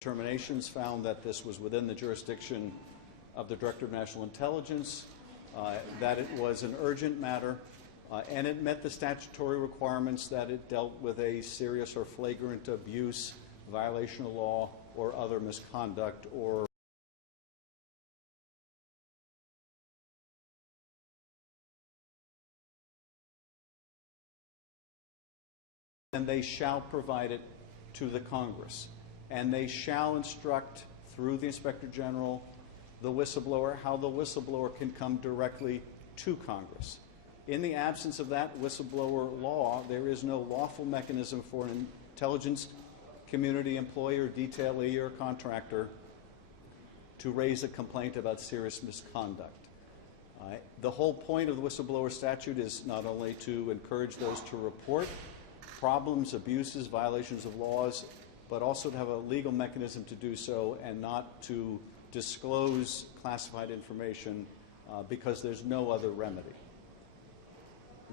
determinations found that this was within the jurisdiction of the Director of National Intelligence, that it was an urgent matter, and it met the statutory requirements that it dealt with a serious or flagrant abuse, violation of law, or other misconduct, or and they shall provide it to the Congress. And they shall instruct through the Inspector General the whistleblower how the whistleblower can come directly to Congress. In the absence of that whistleblower law, there is no lawful mechanism for an intelligence community employee or detailee or contractor to raise a complaint about serious misconduct. The whole point of the whistleblower statute is not only to encourage those to report problems, abuses, violations of laws, but also to have a legal mechanism to do so and not to disclose classified information because there's no other remedy.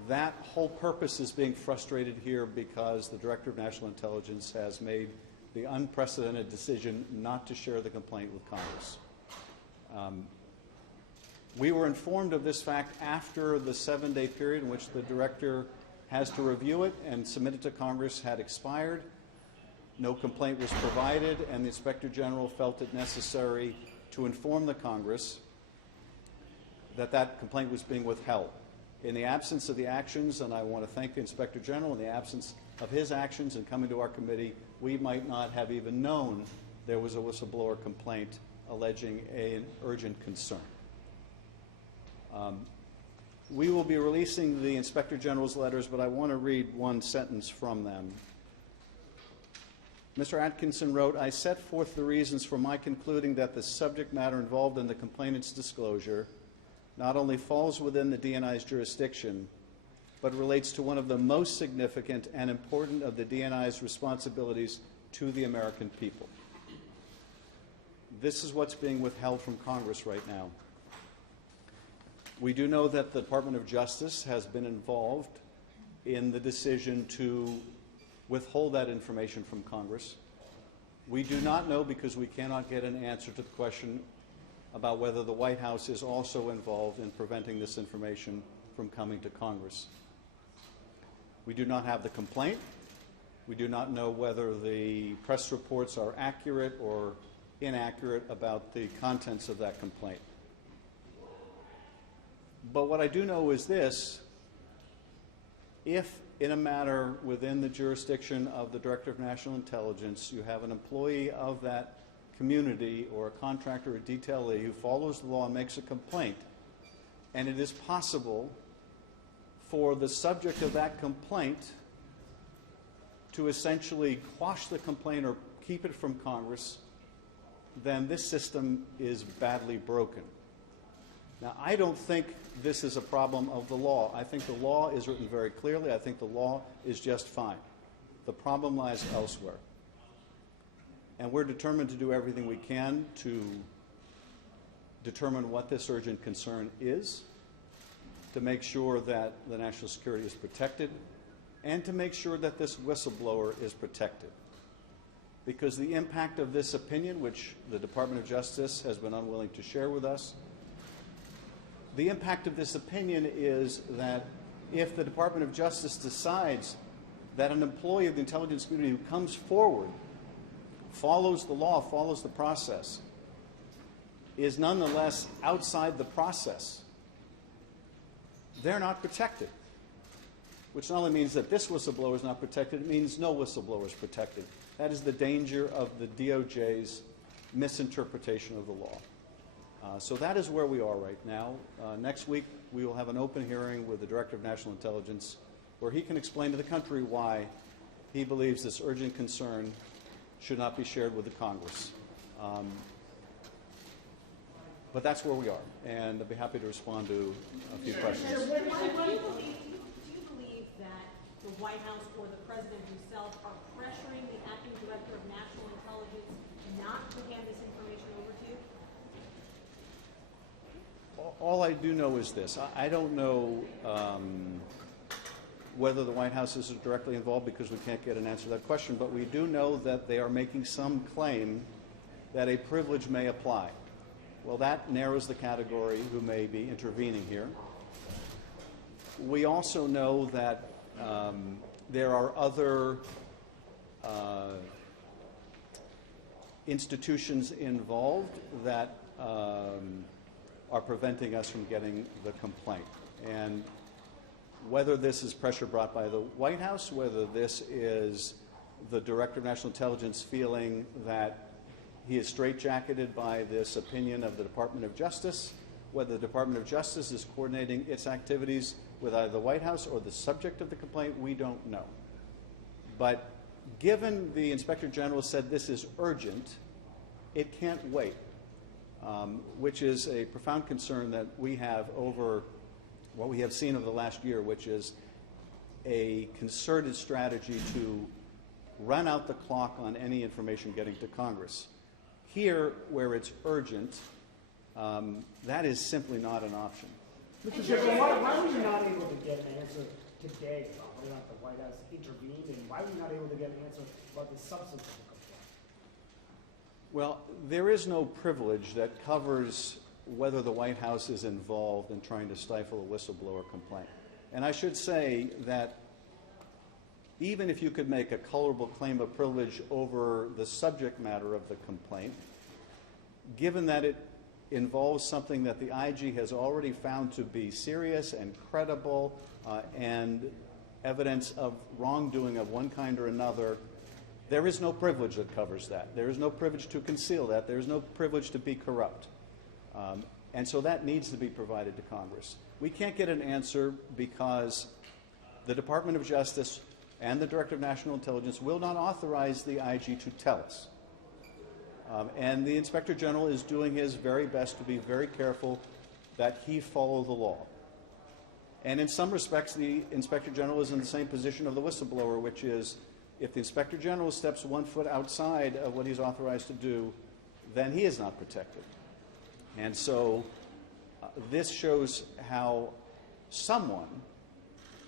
That whole purpose is being frustrated here because the Director of National Intelligence has made the unprecedented decision not to share the complaint with Congress. We were informed of this fact after the 7-day period in which the Director has to review it and submit it to Congress had expired. No complaint was provided, and the Inspector General felt it necessary to inform the Congress that that complaint was being withheld. In the absence of the actions, and I want to thank the Inspector General, in the absence of his actions in coming to our committee, we might not have even known there was a whistleblower complaint alleging an urgent concern. We will be releasing the Inspector General's letters, but I want to read one sentence from them. Mr. Atkinson wrote, "I set forth the reasons for my concluding that the subject matter involved in the complainant's disclosure not only falls within the DNI's jurisdiction, but relates to one of the most significant and important of the DNI's responsibilities to the American people." This is what's being withheld from Congress right now. We do know that the Department of Justice has been involved in the decision to withhold that information from Congress. We do not know, because we cannot get an answer to the question about whether the White House is also involved in preventing this information from coming to Congress. We do not have the complaint. We do not know whether the press reports are accurate or inaccurate about the contents of that complaint. But what I do know is this: if in a matter within the jurisdiction of the Director of National Intelligence, you have an employee of that community or a contractor or detailee who follows the law and makes a complaint, and it is possible for the subject of that complaint to essentially quash the complaint or keep it from Congress, then this system is badly broken. Now, I don't think this is a problem of the law. I think the law is written very clearly. I think the law is just fine. The problem lies elsewhere. And we're determined to do everything we can to determine what this urgent concern is, to make sure that the national security is protected, and to make sure that this whistleblower is protected. Because the impact of this opinion, which the Department of Justice has been unwilling to share with us, the impact of this opinion is that if the Department of Justice decides that an employee of the intelligence community who comes forward, follows the law, follows the process, is nonetheless outside the process, they're not protected. Which not only means that this whistleblower is not protected, it means no whistleblower is protected. That is the danger of the DOJ's misinterpretation of the law. So that is where we are right now. Next week, we will have an open hearing with the Director of National Intelligence where he can explain to the country why he believes this urgent concern should not be shared with the Congress. But that's where we are, and I'd be happy to respond to a few questions. Do you believe that the White House or the President himself are pressuring the acting Director of National Intelligence not to hand this information over to you? All I do know is this. I don't know whether the White House is directly involved because we can't get an answer to that question, but we do know that they are making some claim that a privilege may apply. Well, that narrows the category who may be intervening here. We also know that there are other institutions involved that are preventing us from getting the complaint. And whether this is pressure brought by the White House, whether this is the Director of National Intelligence feeling that he is straitjacketed by this opinion of the Department of Justice, whether the Department of Justice is coordinating its activities with either the White House or the subject of the complaint, we don't know. But given the Inspector General said this is urgent, it can't wait, which is a profound concern that we have over what we have seen over the last year, which is a concerted strategy to run out the clock on any information getting to Congress. Here, where it's urgent, that is simply not an option. Mr. Schiff, why were you not able to get an answer today about whether or not the White House intervened, and why were you not able to get an answer about the substance of the complaint? Well, there is no privilege that covers whether the White House is involved in trying to stifle a whistleblower complaint. And I should say that even if you could make a colorable claim of privilege over the subject matter of the complaint, given that it involves something that the IG has already found to be serious and credible and evidence of wrongdoing of one kind or another, there is no privilege that covers that. There is no privilege to conceal that. There is no privilege to be corrupt. And so that needs to be provided to Congress. We can't get an answer because the Department of Justice and the Director of National Intelligence will not authorize the IG to tell us. And the Inspector General is doing his very best to be very careful that he follow the law. And in some respects, the Inspector General is in the same position of the whistleblower, which is if the Inspector General steps 1 foot outside of what he's authorized to do, then he is not protected. And so this shows how someone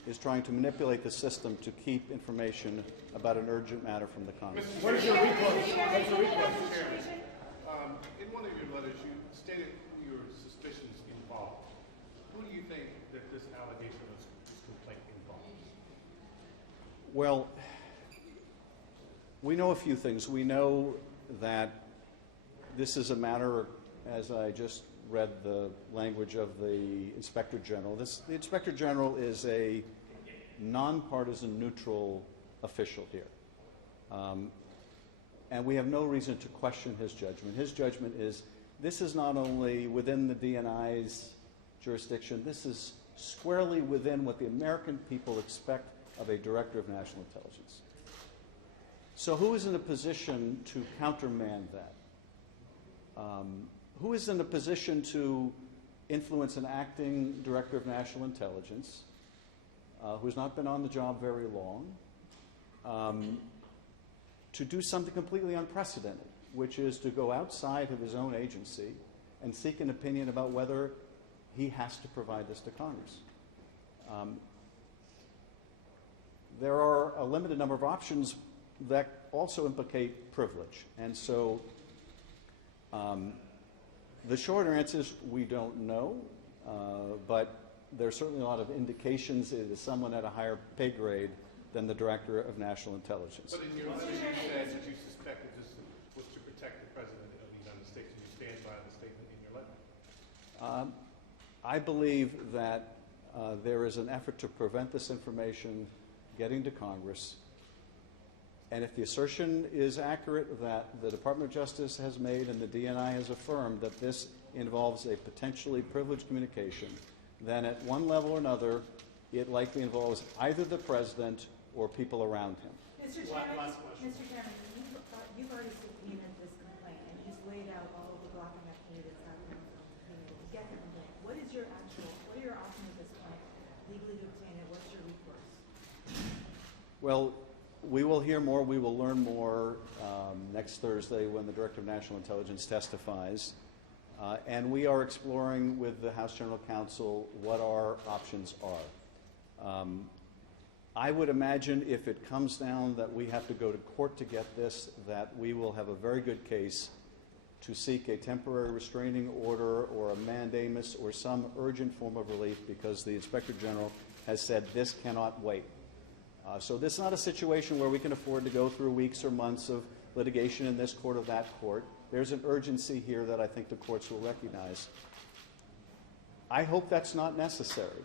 is trying to manipulate the system to keep information about an urgent matter from the Congress. What is your recourse? In one of your letters, you stated your suspicions involved. Who do you think that this allegation of this complaint involves? Well, we know a few things. We know that this is a matter, as I just read the language of the Inspector General. The Inspector General is a nonpartisan, neutral official here. And we have no reason to question his judgment. His judgment is this is not only within the DNI's jurisdiction, this is squarely within what the American people expect of a Director of National Intelligence. So who is in a position to countermand that? Who is in a position to influence an acting Director of National Intelligence who's not been on the job very long, to do something completely unprecedented, which is to go outside of his own agency and seek an opinion about whether he has to provide this to Congress? There are a limited number of options that also implicate privilege. And so the shorter answer is we don't know, but there's certainly a lot of indications it is someone at a higher pay grade than the Director of National Intelligence. But in your letter, you said that you suspected this was to protect the President of the United States, and you stand by the statement in your letter. I believe that there is an effort to prevent this information getting to Congress. And if the assertion is accurate that the Department of Justice has made and the DNI has affirmed that this involves a potentially privileged communication, then at one level or another, it likely involves either the President or people around him. Mr. Chairman, you've already subpoenaed this complaint, and he's laid out all of the blocking activity that's happening being able to get the complaint. What are your options at this point legally to obtain it? What's your recourse? Well, we will hear more. We will learn more next Thursday when the Director of National Intelligence testifies. And we are exploring with the House General Counsel what our options are. I would imagine if it comes down that we have to go to court to get this, that we will have a very good case to seek a temporary restraining order or a mandamus or some urgent form of relief because the Inspector General has said this cannot wait. So this is not a situation where we can afford to go through weeks or months of litigation in this court or that court. There's an urgency here that I think the courts will recognize. I hope that's not necessary.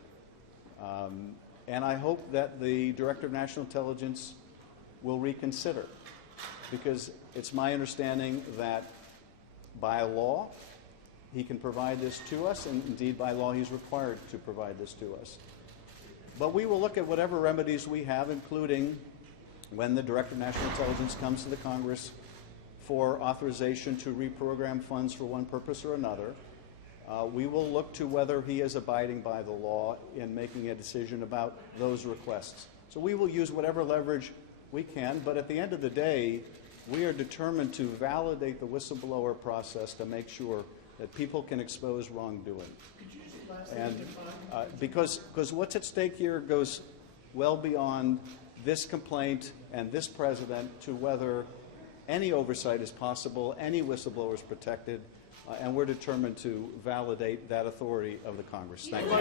And I hope that the Director of National Intelligence will reconsider, because it's my understanding that by law he can provide this to us, and indeed by law he's required to provide this to us. But we will look at whatever remedies we have, including when the Director of National Intelligence comes to the Congress for authorization to reprogram funds for one purpose or another. We will look to whether he is abiding by the law in making a decision about those requests. So we will use whatever leverage we can, but at the end of the day, we are determined to validate the whistleblower process to make sure that people can expose wrongdoing. And because what's at stake here goes well beyond this complaint and this president to whether any oversight is possible, any whistleblower is protected, and we're determined to validate that authority of the Congress. Thank you.